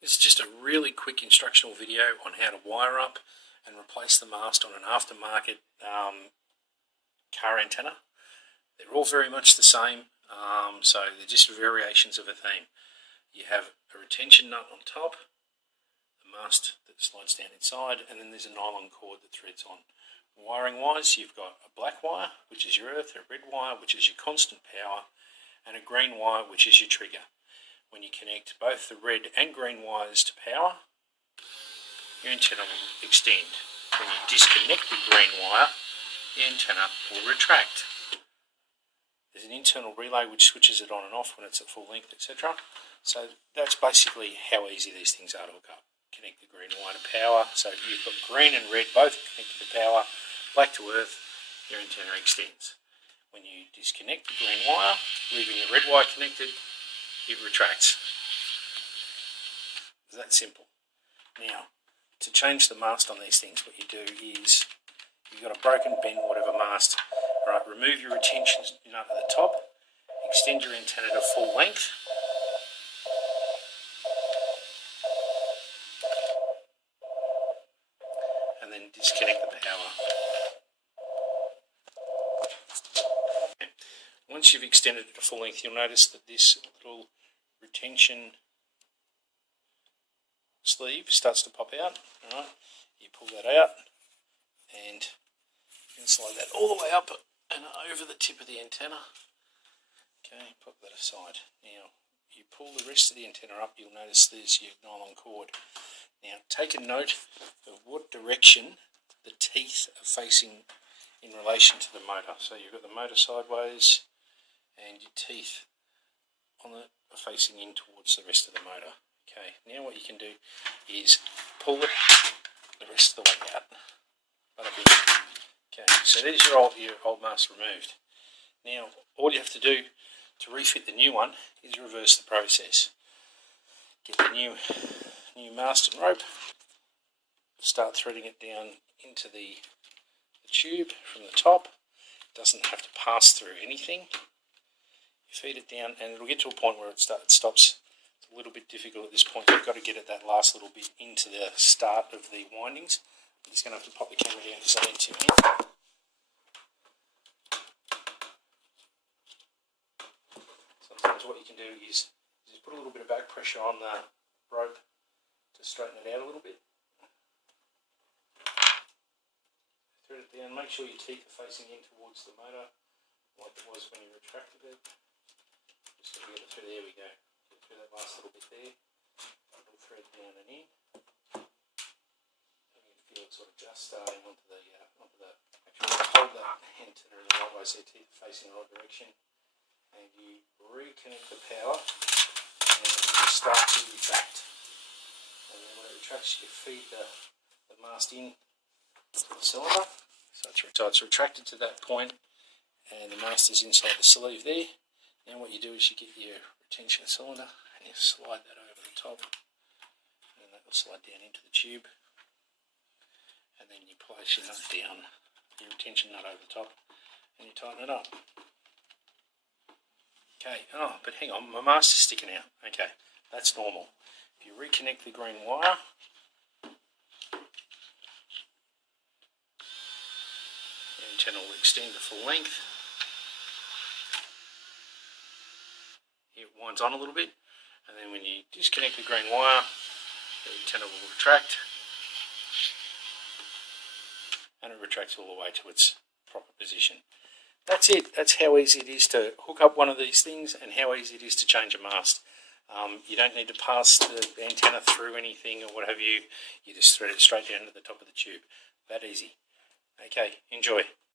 This is just a really quick instructional video on how to wire up and replace the mast on an aftermarket car antenna. They're all very much the same, so they're just variations of a theme. You have a retention nut on top, the mast that slides down inside, and then there's a nylon cord that threads on. Wiring wise, you've got a black wire, which is your earth, a red wire, which is your constant power, and a green wire, which is your trigger. When you connect both the red and green wires to power, your antenna will extend. When you disconnect the green wire, the antenna will retract. There's an internal relay which switches it on and off when it's at full length, etc. So that's basically how easy these things are to hook up. Connect the green wire to power, so you've got green and red both connected to power, black to earth, your antenna extends. When you disconnect the green wire, leaving the red wire connected, it retracts. It's that simple. Now, to change the mast on these things, what you do is, you've got a broken, bent, whatever mast, right, remove your retention nut at the top, extend your antenna to full length, and then disconnect the power. Once you've extended it to full length, you'll notice that this little retention sleeve starts to pop out. Alright, you pull that out and you can slide that all the way up and over the tip of the antenna. Okay, pop that aside. Now, you pull the rest of the antenna up, you'll notice there's your nylon cord. Now, take a note of what direction the teeth are facing in relation to the motor. So you've got the motor sideways and your teeth on the facing in towards the rest of the motor. Okay, now what you can do is pull it the rest of the way out. Okay, so there's your old mast removed. Now, all you have to do to refit the new one is reverse the process. Get the new mast and rope, start threading it down into the tube from the top. It doesn't have to pass through anything. You feed it down and it'll get to a point where it stops. It's a little bit difficult at this point. You've got to get it that last little bit into the start of the windings. I'm just going to have to pop the camera down because I need to here. Sometimes what you can do is just put a little bit of back pressure on the rope to straighten it out a little bit. Thread it down, make sure your teeth are facing in towards the motor like it was when you retracted it. Just get it through, there we go. Get through that last little bit there. Little thread down and in. And you can feel it sort of just starting onto the actually hold that antenna in the right way so your teeth are facing the right direction. And you reconnect the power and you start to retract. And then when it retracts, you feed the mast in the cylinder. So it's retracted to that point and the mast is inside the sleeve there. Now what you do is you get your retention cylinder and you slide that over the top and that will slide down into the tube, and then you place your nut down, your retention nut over the top, and you tighten it up. Okay, oh, but hang on, my mast is sticking out. Okay, that's normal. If you reconnect the green wire, the antenna will extend to full length. It winds on a little bit, and then when you disconnect the green wire, the antenna will retract, and it retracts all the way to its proper position. That's it. That's how easy it is to hook up one of these things and how easy it is to change a mast. You don't need to pass the antenna through anything or what have you. You just thread it straight down to the top of the tube. That easy. Okay, enjoy.